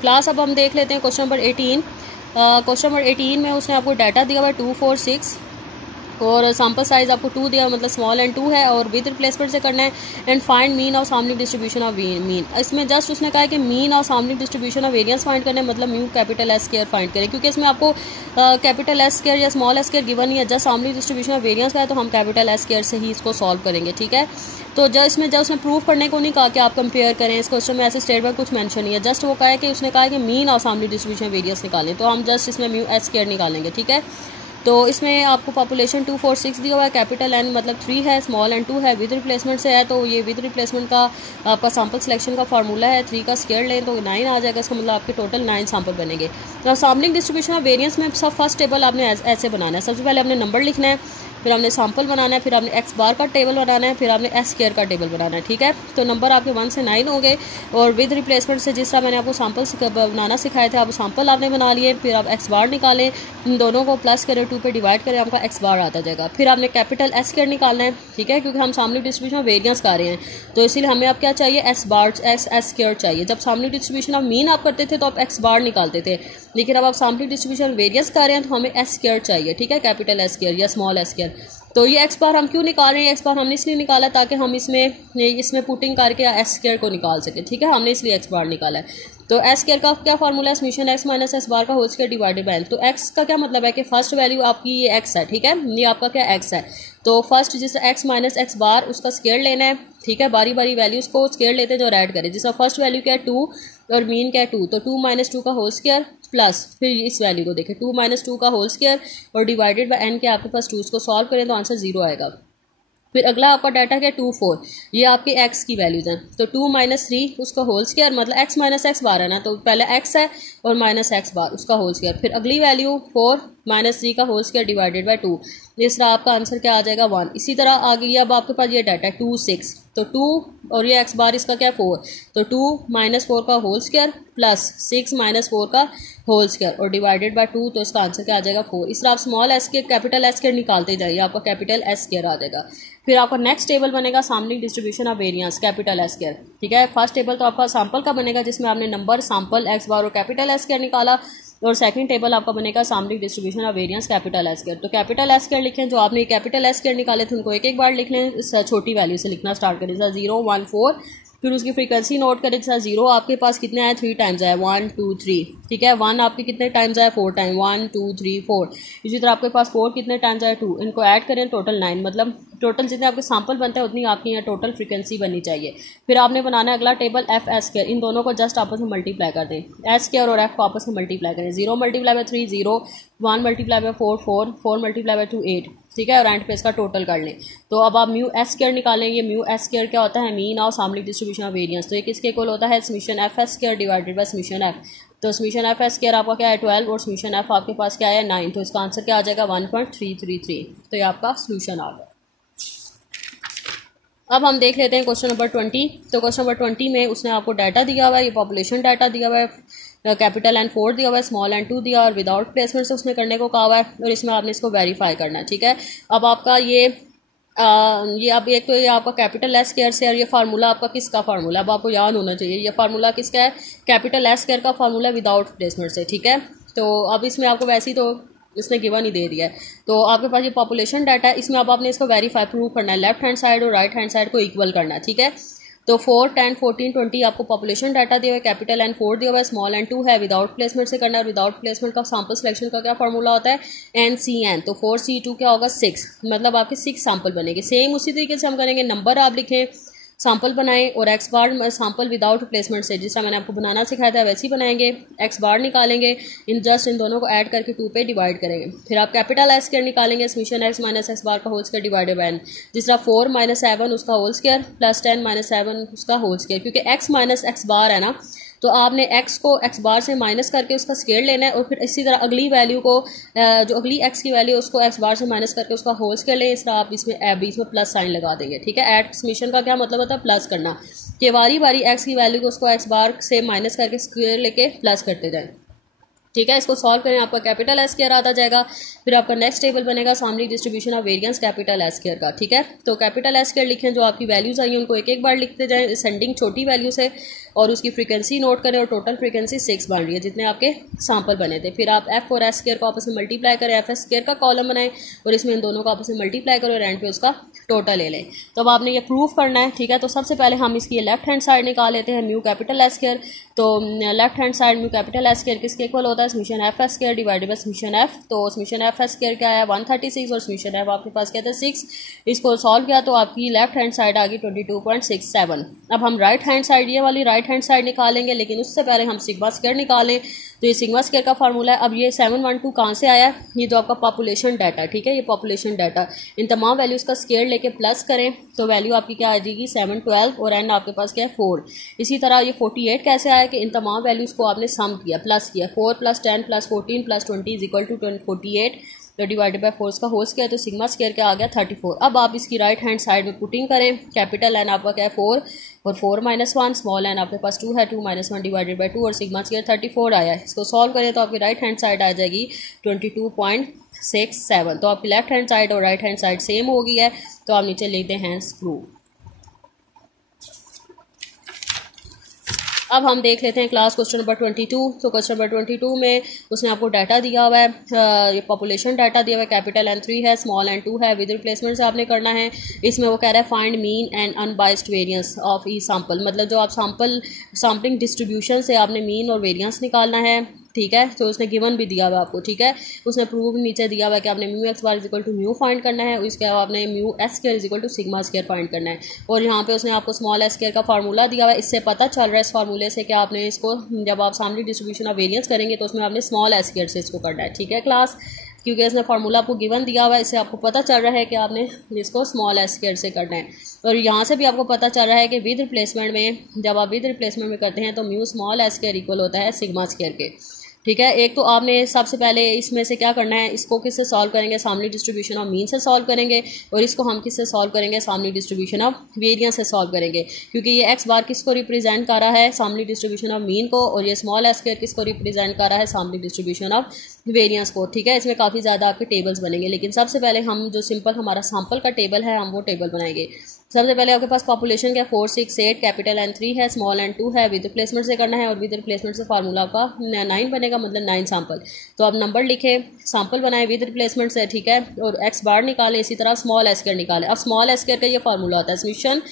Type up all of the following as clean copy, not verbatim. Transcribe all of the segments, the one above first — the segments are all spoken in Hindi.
क्लास अब हम देख लेते हैं क्वेश्चन नंबर 18। क्वेश्चन नंबर 18 में उसने आपको डाटा दिया हुआ है 2, 4, 6 और सैम्पल साइज आपको 2 दिया, मतलब स्मॉल एंड 2 है, और विद रिप्लेसमेंट से करना है। एंड फाइंड मीन और सैम्पलिंग डिस्ट्रीब्यूशन ऑफ मीन। इसमें जस्ट उसने कहा है कि मीन और sampling distribution of variance find करना है, मतलब mu capital s square find करें, क्योंकि इसमें आपको कैपिटल एस स्क्वायर या स्मॉल एस स्क्वायर गिवन नहीं है, just sampling distribution of variance का है, तो हम कैपिटल एस स्क्वायर से ही इसको सॉल्व करेंगे। ठीक है, तो जब उसने प्रूव करने को नहीं कहा कि आप कंपेयर करें, इस क्वेश्चन में ऐसे स्टेटमेंट कुछ मेंशन नहीं है, जस्ट वो कहा है कि उसने कहा है कि मीन और सैम्पलिंग डिस्ट्रीब्यूशन वेरिएंस निकालें, तो हम जस्ट इसमें म्यू एस स्क्वायर निकालेंगे। ठीक है, तो इसमें आपको पॉपुलेशन 2, 4, 6 दिया हुआ है, कैपिटल एन मतलब 3 है, स्मॉल एन 2 है, विद रिप्लेसमेंट से है, तो ये विद रिप्लेसमेंट का आपका सैम्पल सिलेक्शन का फार्मूला है, 3 का स्क्वायर लें तो 9 आ जाएगा, इसका मतलब आपके टोटल 9 सैम्पल बनेंगे। तो सैम्पलिंग डिस्ट्रीब्यूशन ऑफ वेरिएंस में सब फर्स्ट टेबल आपने ऐसे बनाना है। सबसे पहले आपने नंबर लिखना है, फिर आपने सैम्पल बनाना है, फिर आपने एक्स बार का टेबल बनाना है, फिर आपने एस स्क्वायर का टेबल बनाना है। ठीक है, तो नंबर आपके 1 से 9 होंगे, और विद रिप्लेसमेंट से जिस तरह मैंने आपको सैम्पल बनाना सिखाए थे, आप सैम्पल आपने बना लिए, फिर आप एक्स बार निकालें, इन दोनों को प्लस करें, 2 पे डिवाइड करें, आपका एक्स बार आता जाएगा। फिर आपने कैपिटल एस स्क्वायर निकालना है। ठीक है, क्योंकि हम सैम्पलिंग डिस्ट्रीब्यूशन वेरिएंस कर रहे हैं, तो इसलिए हमें अब क्या चाहिए, एस स्क्वायर चाहिए। जब सैम्पलिंग डिस्ट्रीब्यूशन ऑफ मीन आप करते थे तो आप एक्स बार निकालते थे, लेकिन अब आप सैम्पलिंग डिस्ट्रीब्यूशन वेरिएंस कर रहे हैं तो हमें एस स्क्वायर चाहिए। ठीक है, कैपिटल एस स्क्वायर या स्मॉल एस स्क्वायर। तो ये एक्स बार हम क्यों निकाल रहे हैं, एक्स बार हमने इसलिए निकाला ताकि हम इसमें पुटिंग करके एस स्क्वायर को निकाल सकें। ठीक है, हमने इसलिए एक्स बार निकाला है। तो एस स्क्वायर का क्या फार्मूला है, summation x minus s bar का whole square divided by n. तो एक्स का क्या मतलब है कि फर्स्ट वैल्यू आपकी ये एक्स है। ठीक है, ये आपका क्या एक्स है, तो फर्स्ट जिस एक्स माइनस एक्स बार उसका स्क्वायर लेना है। ठीक है, बारी बारी वैल्यूज को स्क्वायर लेते हैं जो ऐड करें, जिसका फर्स्ट वैल्यू क्या है 2 और मीन क्या है 2, तो 2 माइनस 2 का होल स्क्वायर प्लस फिर इस वैल्यू को देखें 2 माइनस 2 का होल स्क्वायर और डिवाइडेड बाय एन के आपके पास 2, उसको सॉल्व करें तो आंसर 0 आएगा। फिर अगला आपका डाटा क्या 2, 4, ये आपके एक्स की वैल्यूज हैं, तो 2 माइनस 3 उसका होल स्क्वायर, मतलब एक्स माइनस एक्स बार है ना, तो पहले एक्स है और माइनस एक्स बार उसका होल स्क्वायर, फिर अगली वैल्यू 4 माइनस 3 का होल स्क्वायर डिवाइडेड बाय 2, इस तरह आपका आंसर क्या आ जाएगा 1। इसी तरह आ गई अब आपके पास ये डाटा है 2, 6, तो 2 और ये एक्स बार इसका क्या 4, तो 2 माइनस 4 का होल स्क्वायर प्लस 6 माइनस 4 का होल स्क्वायर और डिवाइडेड बाय 2, तो इसका आंसर क्या आ जाएगा 4। इस तरह आप स्मॉल एस के कैपिटल एस के निकालते जाइए, आपका कैपिटल एस स्क्वायर आ जाएगा। फिर आपका नेक्स्ट टेबल बनेगा sampling distribution of variance capital s square. ठीक है, फर्स्ट टेबल तो आपका सैम्पल का बनेगा जिसमें आपने नंबर, सैम्पल, एक्स बार और कैपिटल एस स्क्वायर निकाला, और सेकंड टेबल आपका बनेगा sampling distribution of variance capital s square. तो कैपिटल एस स्क्वायर लिखें, जो आपने कैपिटल एस स्क्वायर निकाले थे उनको एक एक बार लिख लें, छोटी वैल्यू से लिखना स्टार्ट करें, जैसा 0, 1, 4, फिर उसकी फ्रीक्वेंसी नोट करें, जैसा 0 आपके पास कितने आए 3 टाइम्स आए 1, 2, 3। ठीक है, 1 आपके कितने टाइम्स आए 4 टाइम 1, 2, 3, 4। इसी तरह आपके पास 4 कितने टाइम्स आए 2, इनको ऐड करें टोटल 9, मतलब टोटल जितने आपके सैंपल बनते हैं उतनी आपकी यहाँ टोटल फ्रीक्वेंसी बननी चाहिए। फिर आपने बनाना है अगला टेबल एफ एस स्क्वायर, इन दोनों को जस्ट आपस में मल्टीप्लाई कर दें, एस स्क्वायर और एफ को आपस में मल्टीप्लाई करें, 0 multiply by 3 0, 1 multiply by 4 4, 4 multiply by 2 8। ठीक है, और एंड पे इसका टोटल कर लें। तो अब आप म्यू एस स्क्वायर निकालेंगे, म्यू एस स्क्वायर क्या होता है, मीन और सैम्पलिंग डिस्ट्रीब्यूशन ऑफ वेरिएंस, तो ये किसके इक्वल होता है, summation F S square divided by summation F. तो समेशन एफ एस स्क्वायर आपका क्या है 12 और समेशन एफ आपके पास क्या है 9, तो इसका आंसर क्या आ जाएगा 1.333। तो ये आपका सोल्यूशन आ गया। अब हम देख लेते हैं क्वेश्चन नंबर 20। तो क्वेश्चन नंबर 20 में उसने आपको डाटा दिया हुआ है, ये पॉपुलेशन डाटा दिया हुआ है, कैपिटल एन 4 दिया हुआ है, स्मॉल एन 2 दिया और विदाउट प्लेसमेंट से उसने करने को कहा हुआ है, और इसमें आपने इसको वेरीफाई करना है। ठीक है, अब आपका ये अब एक तो ये आपका कैपिटल एस स्क्वायर से, और ये फार्मूला आपका किसका फार्मूला, अब आपको याद होना चाहिए, ये फार्मूला किसका है, कैपिटल एस स्क्वायर का फार्मूला विदाउट प्लेसमेंट से। ठीक है, तो अब इसमें आपको वैसे ही तो इसने गिवन ही दे दिया है, तो आपके पास ये पॉपुलेशन डाटा है, इसमें अब आपने इसको वेरीफाई प्रूव करना है, लेफ्ट हैंड साइड और राइट हैंड साइड को इक्वल करना है। ठीक है, तो 4, 10, 14, 20 आपको पॉपुलेशन डाटा दिया हुआ है, कैपिटल एन 4 दिया हुआ है, स्मॉल एन 2 है, विदाउट प्लेसमेंट से करना है, और विदाउट प्लेसमेंट का सैंपल सिलेक्शन का क्या फार्मूला होता है एन सी एन, तो 4C2 क्या होगा 6, मतलब आपके 6 सैंपल बनेंगे। सेम उसी तरीके से हम करेंगे, नंबर आप लिखें, सैंपल बनाएं, और एक्स बार सैंपल विदाउट प्लेसमेंट से जिस तरह मैंने आपको बनाना सिखाया था वैसे ही बनाएंगे, एक्स बार निकालेंगे, इन दोनों को ऐड करके 2 पे डिवाइड करेंगे, फिर आप कैपिटल एस स्क्वायर निकालेंगे, summation x minus x bar का whole square divided by n, जिस तरह 4 माइनस 7 उसका होल स्क्वायर प्लस 10 माइनस 7 उसका होल स्क्वायर, क्योंकि एक्स माइनस एक्स बार है ना, तो आपने एक्स को एक्स बार से माइनस करके उसका स्क्वायर लेना है, और फिर इसी तरह अगली वैल्यू को जो अगली एक्स की वैल्यू उसको एक्स बार से माइनस करके उसका होल स्क्वायर लें, इस तरह आप इसमें बीच में प्लस साइन लगा देंगे। ठीक है, एड समेशन का क्या मतलब होता है, प्लस करना, कि बारी बारी एक्स की वैल्यू को उसको एक्स बार से माइनस करके स्क्वायर लेके प्लस करते जाएं। ठीक है, इसको सॉल्व करें, आपका कैपिटल एस स्क्वायर आता जाएगा। फिर आपका नेक्स्ट टेबल बनेगा sampling distribution of variance capital s square का। ठीक है, तो कैपिटल एस स्क्वायर लिखें, जो आपकी वैल्यूज आई हैं उनको एक एक बार लिखते जाएं, सेंडिंग छोटी वैल्यू से, और उसकी फ्रीक्वेंसी नोट करें और टोटल फ्रीक्वेंसी 6 बन रही है जितने आपके सैम्पल बने थे। फिर आप एफ और एस स्क्वायर को आपस में मल्टीप्लाई करें, एफ एस स्क्वायर का कॉलम बनाएं और इसमें इन दोनों को आपस में मल्टीप्लाई करें और एंड पे उसका टोटल ले लें। तो अब आपने ये प्रूफ करना है, ठीक है। तो सबसे पहले हम इसकी लेफ्ट हैंड साइड निकाल लेते हैं, म्यू कैपिटल एस स्क्वायर। तो left hand side mu capital s square किसके इक्वल होता है, summation F S square divided by summation f. तो समीशन एफ एस स्क्वायर क्या है 136 और समीशन एफ आपके पास क्या था 6। इसको सॉल्व किया तो आपकी लेफ्ट हैंड साइड आ गई 22.67। अब हम राइट हैंड साइड, ये वाली राइट हैंड साइड निकालेंगे, लेकिन उससे पहले हम सिग्मा स्क्वायर निकालें। तो ये सिग्मा स्क्वायर का फार्मूला है। अब ये 712 कहाँ से आया, ये जो आपका पॉपुलेशन डाटा, ठीक है, ये पॉपुलेशन डाटा, इन तमाम वैल्यूज़ का स्क्वायर लेके प्लस करें तो वैल्यू आपकी क्या आ जाएगी 712 और एंड आपके पास क्या है 4। इसी तरह ये 48 कैसे आया कि इन तमाम वैल्यूज़ को आपने सम किया, प्लस किया, 4 + 10 + 14 + 20 = 48, तो डिवाइडेड बाय 4 का होल स्क्वायर, तो सिग्मा स्क्वायर क्या आ गया 34। अब आप इसकी राइट हैंड साइड में पुटिंग करें, कैपिटल एन आपका क्या है 4 और 4 - 1, स्मॉल एन आपके पास 2 है, 2 - 1 डिवाइडेड बाय 2 और सिग्मा स्क्वायर 34 आया है। इसको सॉल्व करें तो आपकी राइट हैंड साइड आ जाएगी 22.67। तो आपकी लेफ्ट हैंड साइड और राइट हैंड साइड सेम हो गई है। तो आप नीचे लिखते हैं स्क्रू। अब हम देख लेते हैं क्लास क्वेश्चन नंबर 22। तो क्वेश्चन नंबर 22 में उसने आपको डाटा दिया हुआ है, ये पॉपुलेशन डाटा दिया हुआ है, कैपिटल एन 3 है, स्मॉल एन 2 है, विद रिप्लेसमेंट से आपने करना है। इसमें वो कह रहा है find mean and unbiased variance of E sample, मतलब जो आप सैम्पलिंग डिस्ट्रीब्यूशन से आपने मीन और वेरिएंस निकालना है, ठीक है। तो उसने गिवन भी दिया हुआ आपको, ठीक है। उसने प्रूव नीचे दिया हुआ है कि आपने mu x bar equal to mu find करना है, इसके अलावा आपने mu s square equal to sigma square find करना है। और यहाँ पे उसने आपको स्मॉल एस स्क्वायर का फार्मूला दिया हुआ है। इससे पता चल रहा है इस फार्मूले से कि आपने इसको जब आप सामने डिस्ट्रीब्यूशन ऑफ वेरिएंस करेंगे तो उसमें आपने स्मॉल एस स्क्वायर से इसको करना है, ठीक है क्लास, क्योंकि इसने फार्मूला आपको गिवन दिया हुआ है। इससे आपको पता चल रहा है कि आपने इसको स्मॉल एस स्क्वायर से करना है। और यहाँ से भी आपको पता चल रहा है कि विद रिप्लेसमेंट में, जब आप विद रिप्लेसमेंट में करते हैं तो mu small s square equal होता है सिग्मा स्क्वायर के, ठीक है। एक तो आपने सबसे पहले इसमें से क्या करना है, इसको किससे सॉल्व करेंगे, सामने डिस्ट्रीब्यूशन ऑफ मीन से सॉल्व करेंगे, और इसको हम किससे सॉल्व करेंगे, सामने डिस्ट्रीब्यूशन ऑफ वेरिएंस से सॉल्व करेंगे, क्योंकि ये एक्स बार किसको रिप्रेजेंट कर रहा है, सामने डिस्ट्रीब्यूशन ऑफ मीन को, और ये स्मॉल एस स्क्वायर किसको रिप्रेजेंट कर रहा है, सामने डिस्ट्रीब्यूशन ऑफ वेरिएंस को, ठीक है। इसमें काफ़ी ज़्यादा आपके टेबल्स बनेंगे, लेकिन सबसे पहले हम जो सिंपल हमारा सैम्पल का टेबल है हम वो टेबल बनाएंगे। सबसे पहले आपके पास पॉपुलेशन क्या 4, 6, 8, कैपिटल एन 3 है, स्मॉल एन 2 है, विद रिप्लेसमेंट से करना है, और विद रिप्लेसमेंट से फार्मूला का 9 बनेगा, मतलब 9 सैम्पल। तो आप नंबर लिखे, सैम्पल बनाए विद रिप्लेसमेंट से, ठीक है, और एक्स बार निकालें, इसी तरह स्मॉल एस स्क्वायर निकालें। अब स्मॉल एस स्क्वायर का ये फार्मूला होता है summation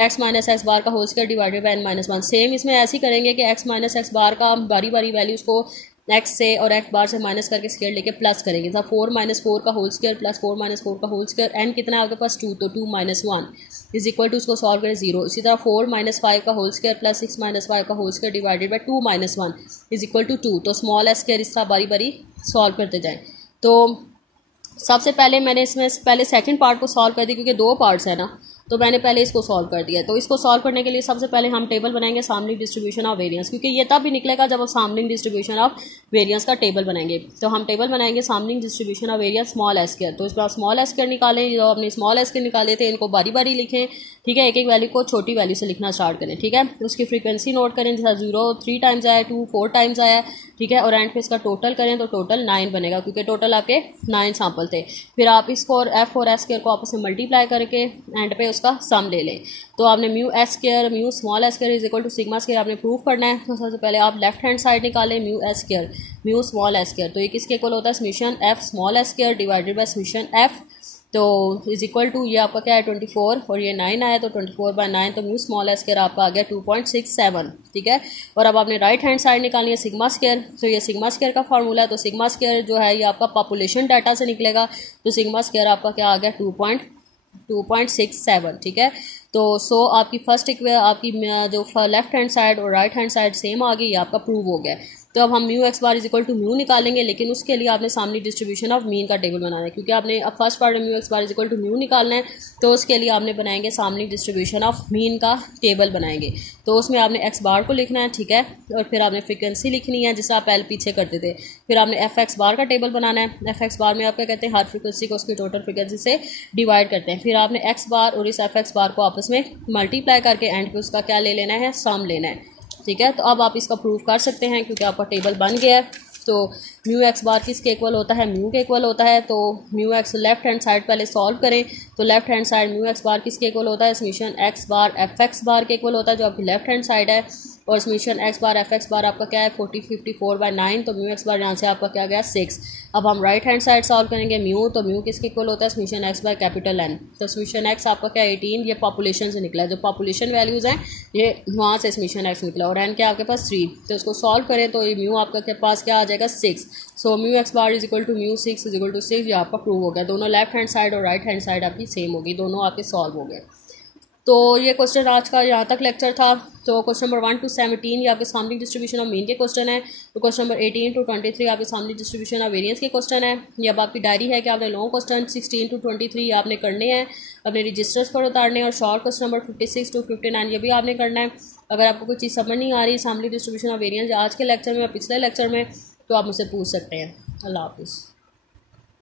x minus x bar का whole square divided by n - 1। Same इसमें ऐसे ही करेंगे कि एक्स माइनस एक्स बार का बारी बारी वैल्यूज़ को एक्स से और एक्स बार से माइनस करके स्क्वायर लेके प्लस करेंगे। तो 4 - 4 का होल स्क्वायर प्लस 4 - 4 का होल स्क्वायर, एन कितना है आपके पास 2, तो 2 - 1 इज इक्वल टू, उसको सॉल्व करें 0। इसी तरह 4 - 5 का होल स्क्वायर प्लस 6 - 5 का whole square divided by 2 - 1 is equal to 2। तो स्मॉल एस स्क्वायर इस तरह बारी बारी सॉल्व करते जाएँ। तो सबसे पहले मैंने इसमें पहले सेकंड पार्ट को सॉल्व कर दिया, क्योंकि 2 पार्ट्स है ना, तो मैंने पहले इसको सॉल्व कर दिया। तो इसको सॉल्व करने के लिए सबसे पहले हम टेबल बनाएंगे सामने डिस्ट्रीब्यूशन ऑफ वेरिएंस, क्योंकि ये तब भी निकलेगा जब आप सामने डिस्ट्रीब्यूशन ऑफ वेरिएंस का टेबल बनाएंगे। तो हम टेबल बनाएंगे सामने distribution of variance small s square. तो इस पर आप स्मॉल एस स्क्वायर निकालें, जो अपने स्मॉल एस स्क्वायर निकाले थे इनको बारी बारी लिखें, ठीक है, एक एक वैल्यू को छोटी वैल्यू से लिखना स्टार्ट करें, ठीक है। उसकी फ्रीक्वेंसी नोट करें, जैसा 0 3 टाइम्स आया, 2 4 टाइम्स आया, ठीक है, और एंड पे इसका टोटल करें तो टोटल 9 बनेगा, क्योंकि टोटल आपके 9 सैम्पल थे। फिर आप इसको और एफ और एस स्क्वायर को आपस में मल्टीप्लाई करके एंड पे उसका सम ले लें। तो आपने mu s square mu small s square is equal to sigma square आपने प्रूव करना है। तो सबसे पहले आप लेफ्ट हैंड साइड निकालें, mu s square mu small s square, तो ये किसके इक्वल होता है, summation f small s square divided by summation f, तो इज इक्वल टू ये आपका क्या है 24 और ये 9 आया, तो 24/9, तो म्यू स्मॉल एस स्क्वायर आपका आ गया 2.67, ठीक है। और अब आपने राइट हैंड साइड निकालनी है सिग्मा स्क्वायर, तो ये सिग्मा स्क्वायर का फार्मूला है, तो सिग्मा स्क्वायर जो है ये आपका पॉपुलेशन डाटा से निकलेगा, तो सिग्मा स्क्वायर आपका क्या आ गया 2.67, ठीक है। तो सो आपकी फर्स्ट आपकी जो लेफ्ट हैंड साइड और राइट हैंड साइड सेम आ गई, ये आपका प्रूव हो गया। तो अब हम mu x bar is equal to mu निकालेंगे, लेकिन उसके लिए आपने सामने डिस्ट्रीब्यूशन ऑफ मीन का टेबल बनाना है, क्योंकि आपने अब फर्स्ट पार्ट में mu x bar is equal to mu निकालना है, तो उसके लिए आपने बनाएंगे सामने डिस्ट्रीब्यूशन ऑफ मीन का टेबल बनाएंगे। तो उसमें आपने एक्स बार को लिखना है, ठीक है, और फिर आपने फ्रिक्वेंसी लिखनी है जिसे आप पहले पीछे करते थे। फिर आपने एफ एक्स बार का टेबल बनाना है। एफ एक्स बार में आप क्या कहते हैं, हर फ्रिक्वेंसी को उसकी टोटल फ्रिक्वेंसी से डिवाइड करते हैं। फिर आपने एक्स बार और इस एफ एक्स बार को आपस में मल्टीप्लाई करके एंड पे उसका क्या ले लेना है, सम लेना है, ठीक है। तो अब आप इसका प्रूफ कर सकते हैं, क्योंकि आपका टेबल बन गया है। तो म्यू एक्स बार किसके इक्वल होता है, म्यू के इक्वल होता है। तो mu x left hand side पहले सॉल्व करें, तो left hand side mu x bar किसके इक्वल होता है, summation x bar f x bar के इक्वल होता है, जो आपकी लेफ्ट हैंड साइड है। और summation x bar f x बार आपका क्या है 40/54/9, तो म्यू एक्स बार यहाँ से आपका क्या गया 6। अब हम राइट हैंड साइड सॉल्व करेंगे म्यू, तो म्यू किसके इक्वल होता है summation X by capital N. तो समीशन एक्स आपका क्या 18, ये पॉपुलेशन से निकला है, जो पॉपुलेशन वैल्यूज़ हैं ये वहाँ से समीशन एक्स निकला, और एन क्या आपके पास 3, तो इसको सॉल्व करें तो ये म्यू आपका के पास क्या आ जाएगा 6। So mu x bar is equal to mu 6 is equal to 6, ये आपका प्रूव हो गया। दोनों लेफ्ट हैंड साइड और राइट हैंड साइड आपकी सेम होगी, दोनों आपके सॉल्व हो गए। तो ये क्वेश्चन आज का यहाँ तक लेक्चर था। तो क्वेश्चन नंबर 1 to 17 ये आपके सामने डिस्ट्रीब्यूशन ऑफ मीन के क्वेश्चन है। तो क्वेश्चन नंबर 18 to 23 आपके सामने डिस्ट्रीब्यूशन ऑफ वेरिएंस के क्वेश्चन है। ये अब आपकी डायरी है कि आपने लॉन्ग क्वेश्चन 16 to 23 आपने करने हैं, अपने रजिस्टर्स पर उतारने हैं, और शॉर्ट क्वेश्चन नंबर 56 to 59 ये भी आपने करना है। अगर आपको कोई चीज़ समझ नहीं आ रही सामने डिस्ट्रीब्यूशन ऑफ वेरिएंस आज के लेक्चर में या पिछले लेक्चर में, तो आप मुझसे पूछ सकते हैं। अल्लाह हाफिज़।